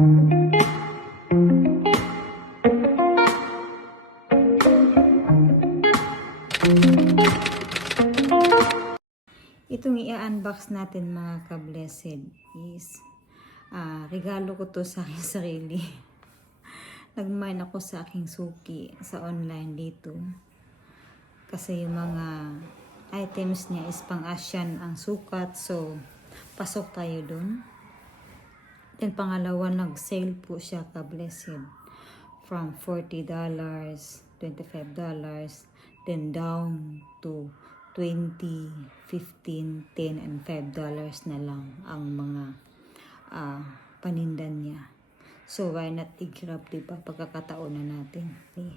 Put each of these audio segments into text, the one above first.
Itong i-unbox natin mga ka-blessed is regalo ko to sa aking sarili. Nagmine ako sa aking suki sa online dito. Kasi yung mga items niya is pang-Asian ang sukat. So, pasok tayo dun. Then pangalawa, nag-sale po siya ka-blessed. From $40, $25, then down to 20, 15, 10, and $5 na lang ang mga panindan niya. So, why not i-grab, diba? Pagkakataon na natin. Okay.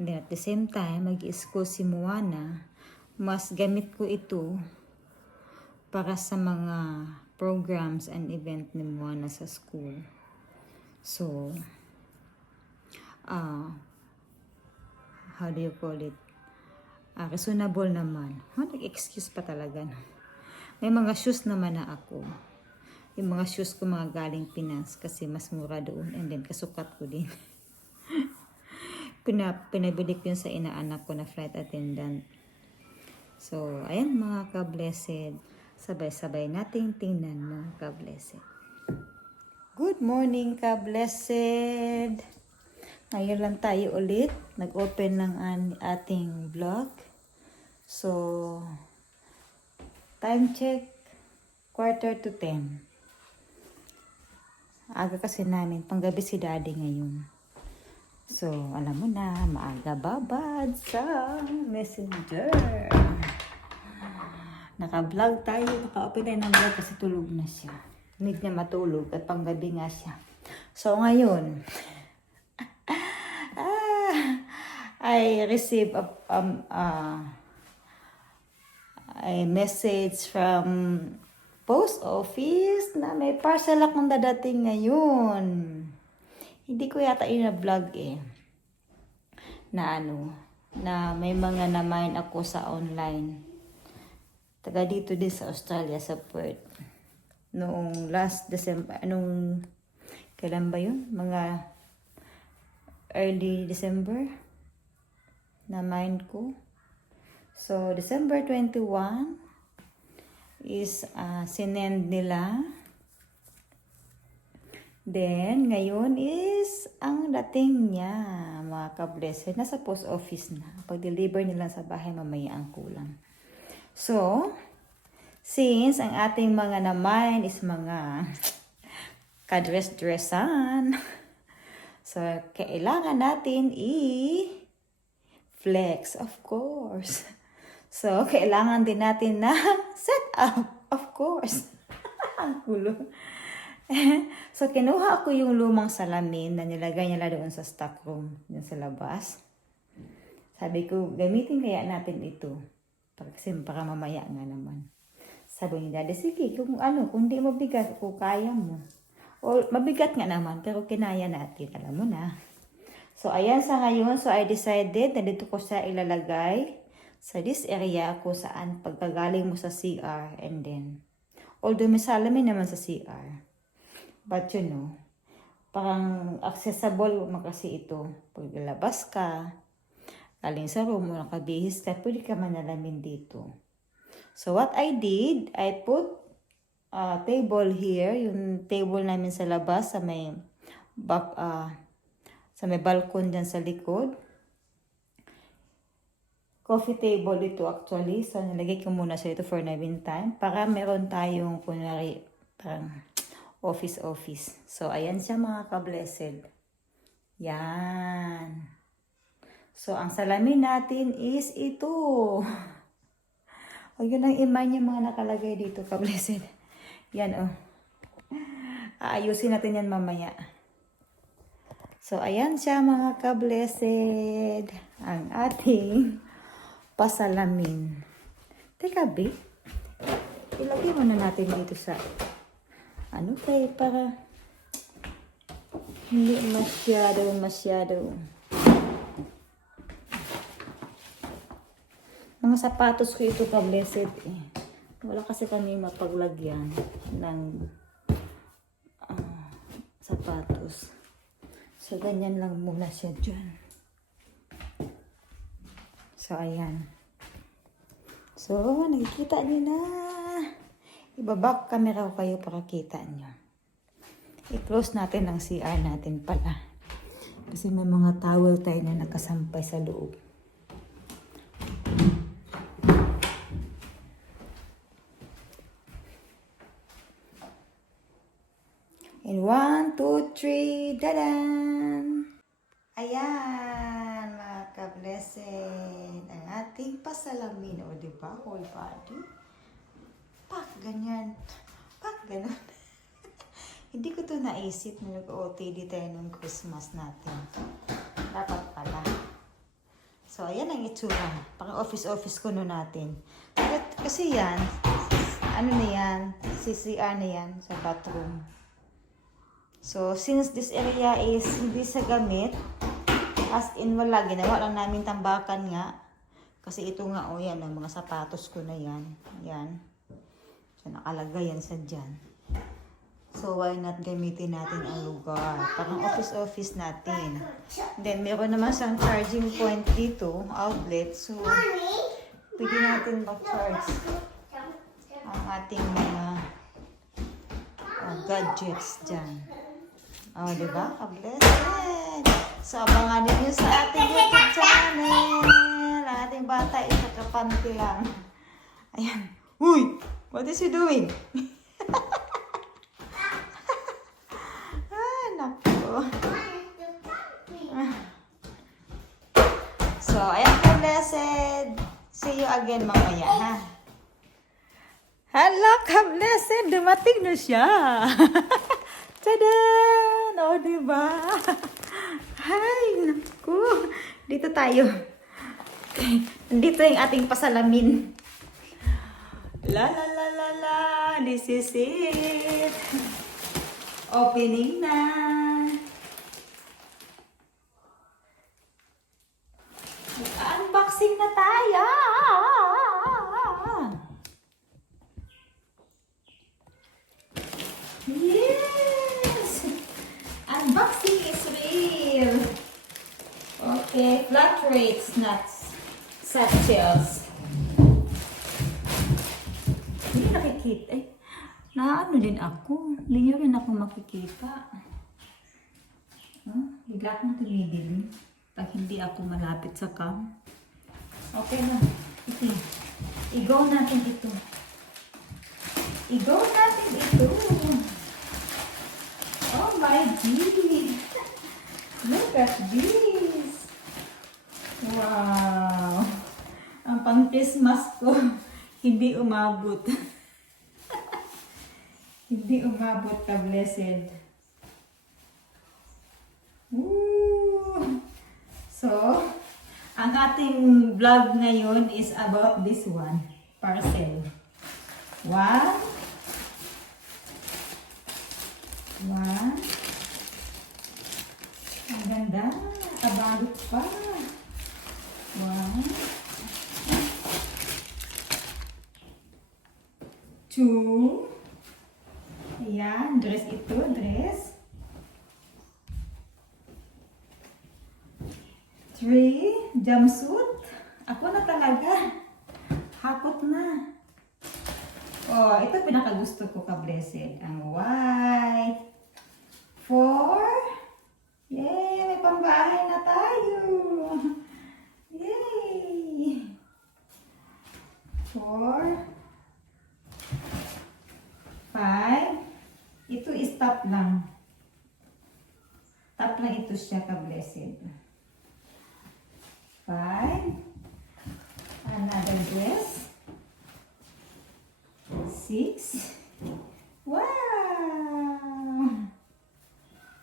And then at the same time, mag-i-school si Moana. Mas gamit ko ito para sa mga programs and event ni Moana sa school. So, how do you call it? Reasonable naman. Nag-excuse pa talaga. May mga shoes naman na ako. Yung mga shoes ko mga galing Pinas kasi mas mura doon. And then kasukat ko din. Pinabili ko yun sa inaanak ko na flight attendant. So, ayan mga ka-blessed. Sabay-sabay nating tingnan mga ka-blessed. Good morning ka-blessed. Ngayon lang tayo ulit. Nag-open ng ating vlog. So, time check, 9:45. Aga kasi namin, panggabi si daddy ngayon. So, alam mo na, maaga babad sa messenger. Naka-vlog tayo, naka-open tayo ng vlog kasi tulog na siya. Need na matulog at panggabi nga siya. So, ngayon, I received a message from post office na may parcel akong dadating ngayon. Hindi ko yata ina-vlog na may mga na-mine ako sa online. Taga dito din sa Australia, sa Perth. Noong last December, kailan ba yun? Mga early December na-mine ko. So, December 21 is sinend nila. Then, ngayon is ang dating niya, mga ka-blessed. Nasa post office na. Pag-deliver nila sa bahay, mamaya ang kulang. So, since ang ating mga na-mine is mga kadress-dressan, so, kailangan natin flex, of course. So, kailangan din natin na set up, of course. Ang gulo. So, kinuha ko yung lumang salamin na nilagay nila doon sa stock room, doon sa labas. Sabi ko, gamitin kaya natin ito. Kasi para mamaya nga naman. Sabi ni Daddy, sige, kung di mabigat, kung kaya mo. O, mabigat nga naman, pero kinaya natin, alam mo na. So, ayan sa ngayon. So, I decided na dito ko siya ilalagay sa this area kung saan pagkagaling mo sa CR and then, although may salamin naman sa CR. But parang accessible mo kasi ito. Pag lalabas ka, galing sa room mo, nakabihis ka, pwede ka manalamin dito. So, what I did, I put a table here, yung table namin sa labas sa may balcony dyan sa likod. Coffee table ito actually. So, nilagay ko muna siya ito for the meantime. Para meron tayong, kunwari, parang office. So, ayan siya mga ka-blessed. Yan. So, ang salamin natin is ito. O, yun ang iman yung mga nakalagay dito ka-blessed. Yan aayusin natin yan mamaya. So, ayan siya mga ka-blessed. Ang ating pasalamin. Teka, B. Ilagay mo na natin dito sa para hindi masyado. Mga sapatos ko ito ka-blessed Wala kasi kami mapaglagyan ng sapatos. So, ganyan lang muna siya dyan. So, ayan. So, nakikita niyo na. Ibaback camera ko kayo para kita niyo. I-close natin ang CR natin pala. Kasi may mga towel tayo na nakasampay sa loob. In 1, 2, 3, dadan! Ayan, mga ka-blessed. Ang ating pasalamin. O, diba? Whole body. Pak, ganyan. Pak, ganun. Hindi ko to naisip na nag-OTD tayo nung Christmas natin. Dapat pala. So, ayan ang itsura. Pang office ko nun natin. Kasi yan, ano na yan, CCR na yan sa bathroom. So, since this area is hindi sa gamit, as in wala, ginawa lang namin tambakan nga. Kasi ito nga, oh yan, ang mga sapatos ko na yan. Yan. So, nakalagay yan sa dyan. So, why not gamitin natin ang lugar? Parang office natin. Then, meron naman siyang charging point dito, outlet. So, pwede natin mag-charge ang ating mga gadgets dyan. Oh, diba? Ka-blessed! So, abangan ninyo sa ating YouTube channel. Ang ating bata ay nakapanty lang. Ayan. Uy! What is he doing? Ay, naku. So, ayan, ka-blessed. See you again mamaya, ha? Hello, ka-blessed! Dumating na siya! Tada! O, diba? Ay, naku. Dito tayo. Dito yung ating pasalamin. La la la la la. This is it. Opening na. Unboxing na tayo. Yes! Unboxing is real. Okay, flat rates, nuts, satchels. Hindi nakikita. Eh, naano din ako. Hindi rin ako makikita. Bigla akong tumigil pag hindi ako malapit sa cam. Okay na. Ito. I-go natin ito. I-go natin ito. Oh my God. Look at this. Wow. Ang pang-Christmas ko, hindi umabot. Hindi umabot, ka-blessed. Woo! So, ang ating vlog ngayon is about this one. Parcel. One. Ang ganda. Kabalot pa. One. Two. Ayan. Dress ito. Dress. 3. Jumpsuit. Ako na talaga. Hakot na. Oh, ito pinakagusto ko, ka-blessed. Ang white. 4. Yay! May pambahay na tayo. Yay! 4. 5. Ito is top lang. Top lang ito siya, ka-blessed. 5. Another dress. 6. Wow!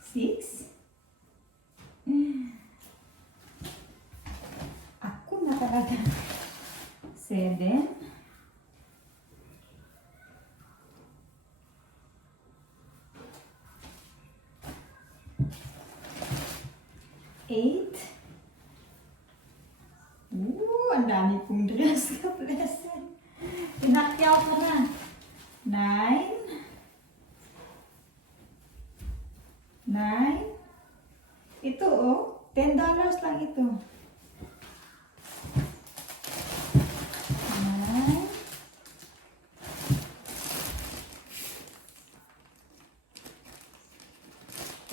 6. Ako na talaga. 7. 8. Ang dami pong dress, ka-blessed. Pinakyaw ko na. 9. 9. Ito oh, $10 lang ito. 9.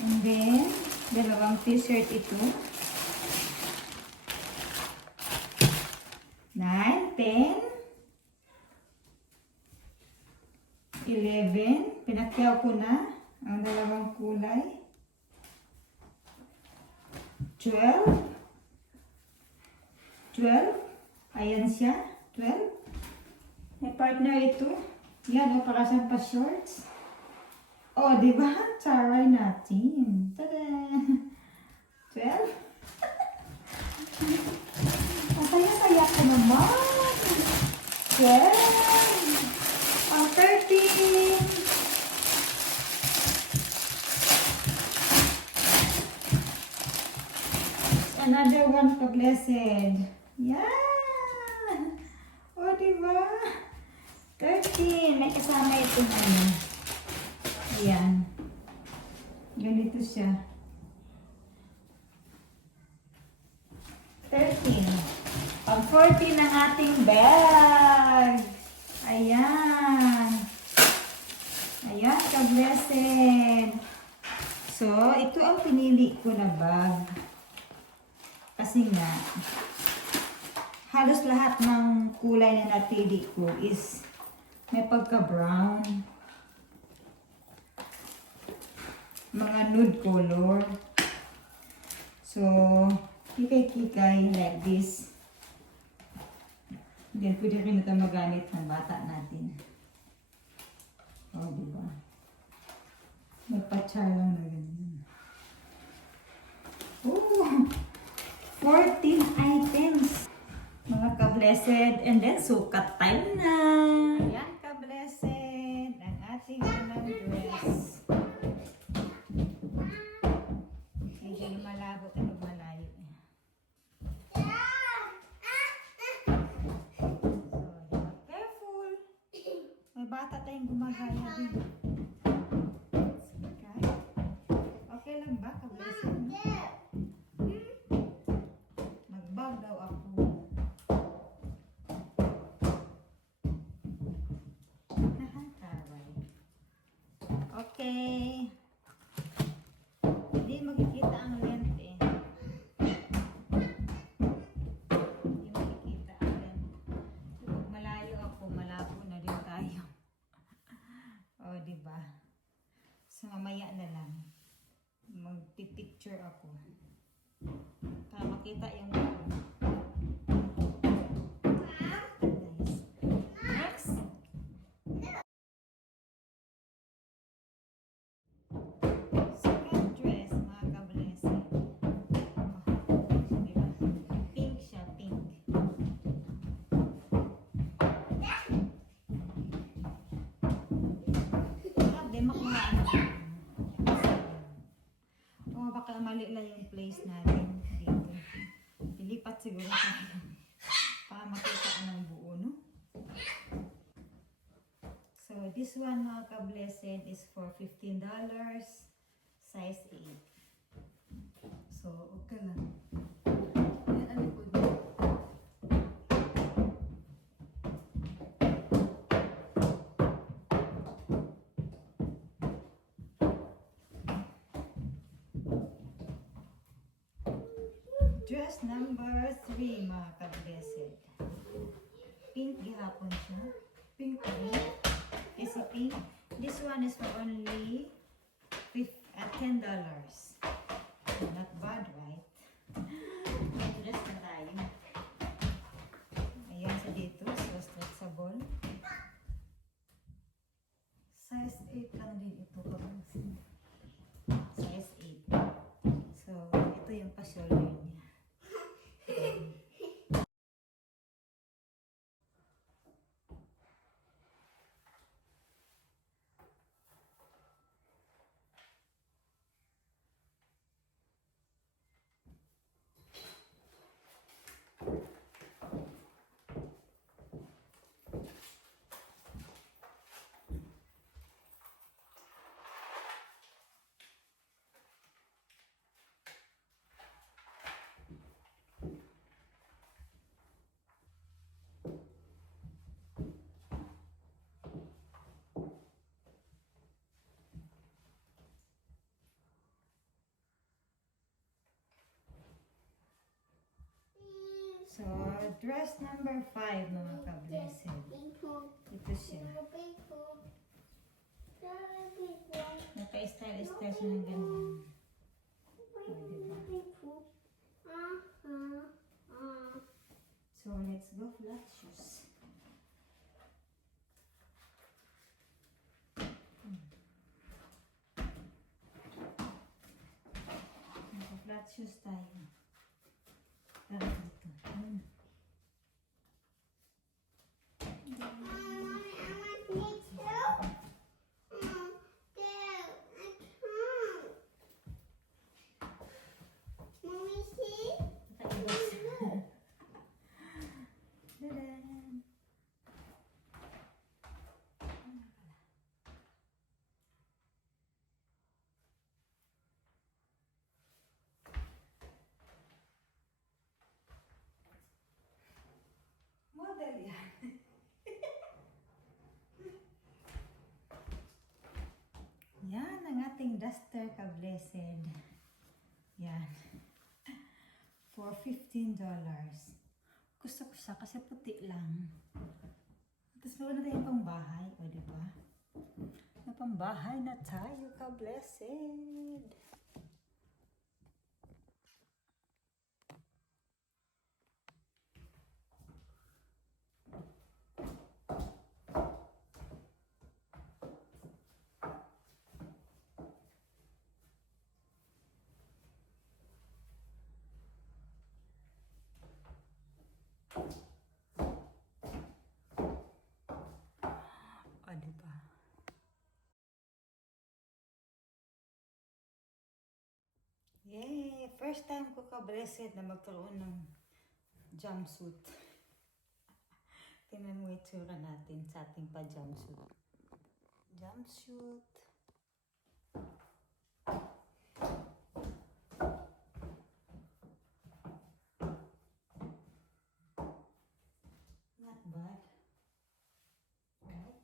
And then, dalawang t-shirt ito. 9, 10, 11. Pinakyaw ko na ang dalawang kulay. 12. 12. Ayan siya. 12. May partner ito. Yan o, para sa pa-shorts. Oh, di ba? Try natin. Tada! 12. Masaya-saya ko naman. 12. Ang 13. Another one for blessed. Yeah! O, diba? 13. May kasama itong ano. Ayan. Ganito siya. 13. Pang 14 ang ating bag. Ayan. Ayan, ka-blessed. So, ito ang pinili ko na bag. Kasi nga, halos lahat ng kulay na napili ko is may pagka-brown. Mga nude color. So, kikay-kikay like this. Then, pwede rin ito magamit ng bata natin. O, diba? May pa-char lang na ganyan. Oh! 14 items. Mga ka-blessed. And then, sukat time na. Ayan, ka-blessed. Ang ating unang dress. Medyo malabo at malayo. So, careful. May bata tayong gumagaya din. Okay lang ba, ka-blessed? Magbag daw ako. Okay. Hindi makikita ang length eh. Hindi makikita ang length. Pag malayo ako, malabo na din tayo. O, diba? So, mamaya na lang. Magpipicture ako. Para makita yung next. Second dress, mga ka-blessed. Diba? Pink siya, pink. Di makuha na. Oh, baka mali lang yung place natin dito. Dilipat siguro tayo. Para makita ng buo, no? So, this one, mga ka-blessed, is for $15. Size 8. So, okay lang. Yan ang likod mo. Dress number 3, mga ka-blessed. Pink gihapon siya. Pink pa rin. Kasi pink. This one is for only $10. Not bad, right? May dress na tayo. Ayan sa dito. So, stretchable. Size 8 lang din ito. Size 8. So, ito yung pa-shoulder niya. So, dress number 5, mga ka-blessed. Ito siya. Naka-style-style siya ng ganyan. So, let's go flat shoes. Naka-flat shoes tayo. Tara dito. Dadan! Model yan. Yan ang ating duster, ka-blessed. Yan. For $15. Gusto ko siya kasi puti lang. Tapos meron na tayong pangbahay. O, diba? Na pangbahay na tayo, ka-blessed. O, diba? Yay! First time ko, ka-blessed, na magkaroon ng jumpsuit. Tingnan mo itsura natin sa ating pa-jumpsuit. Jumpsuit. Not bad. Right?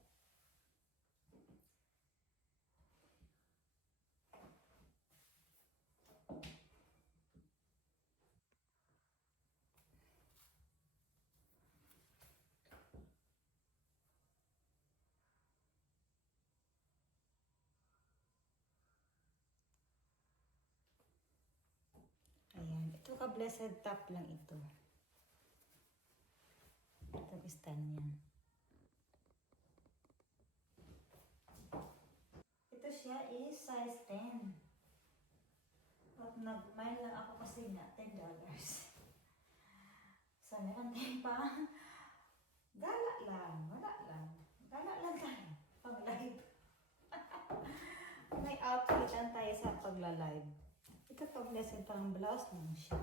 Ayan. Ito, ka-blessed, top lang ito. Itong stand yan. Ito siya is size 10. At nag-mile lang ako kasi nga $10. So, meron tayong pa. Gala lang. Wala lang. Gala lang tayo. Pag-live. May outfitan tayo sa pagla-live. Ito, ka-blessed, parang blouse lang siya.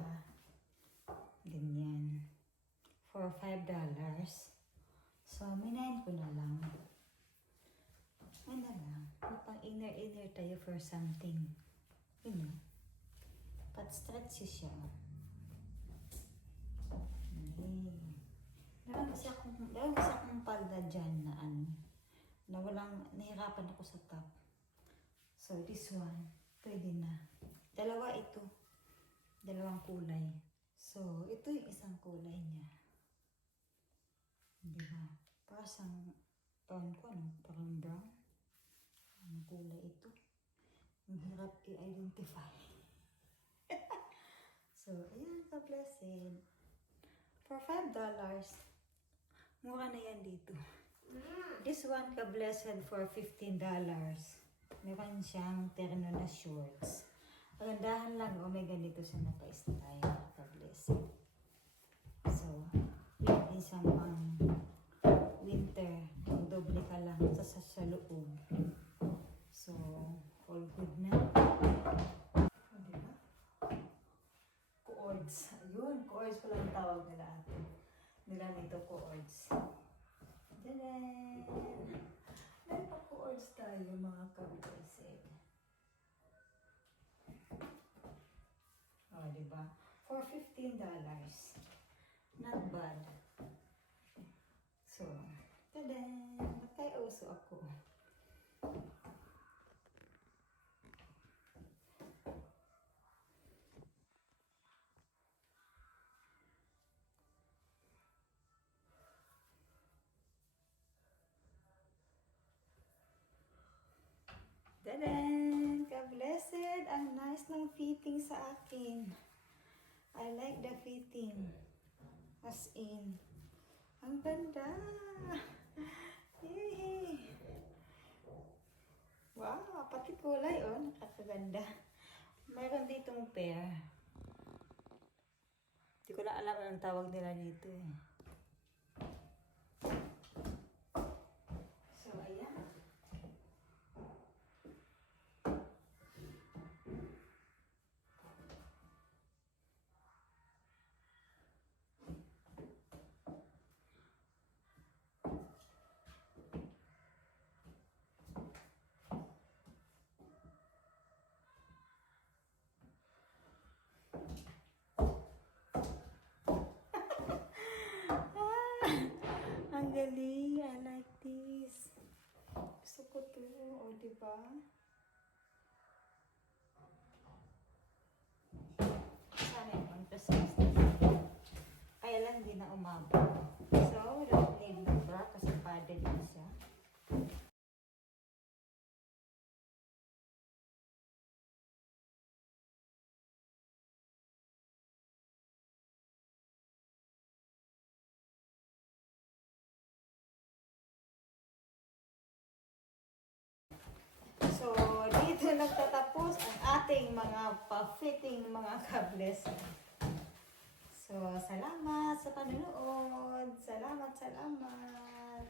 Ganyan. For $5. So, minayin ko na lang. Ano lang. Pang inner tayo for something. You know. Pat-stretchy siya. Okay. Meron kasi akong palda dyan na ano. Na walang, nahirapan ako sa top. So, this one, pwede na. Dalawa ito. Dalawang kulay. So, ito yung isang kulay niya. Diba? Parang ko ano, parang brown. Ang kulay ito. Ang hirap i-identify. So, ayan, ka-blessed. For $5, mura na yan dito. This one, ka-blessed, for $15. Meron siyang terno na shorts. Pagandahan lang, may ganito siya naka-style, ka-blessed. So, yun isang pang winter. Doble ka lang sa loob. So, all good na. O, diba? Cords. Ayun, cords pala ang tawag nila ate. Nila nito cords. Diyan! May pa cords tayo, mga ka-blessed. O, diba? For $15. Not bad. So, tada! Magkay-uso ako. Dadan! Ka-blessed! Ang nice ng fitting sa akin. I like the fitting. As in. Ang ganda! Yay! Wow! Pati kulay, oh. Nakakaganda. Mayroon ditong pair. Hindi ko na alam anong tawag nila dito eh. So, ayan. Ang galing. I like this. Gusto ko to. O, diba? Sana yung pang-Christmas na. Kaya lang hindi na umabot. So, we don't need the bra kasi padded din siya. So, dito nagtatapos ang ating mga pa-fitting mga kables. So, salamat sa panonood. Salamat, salamat.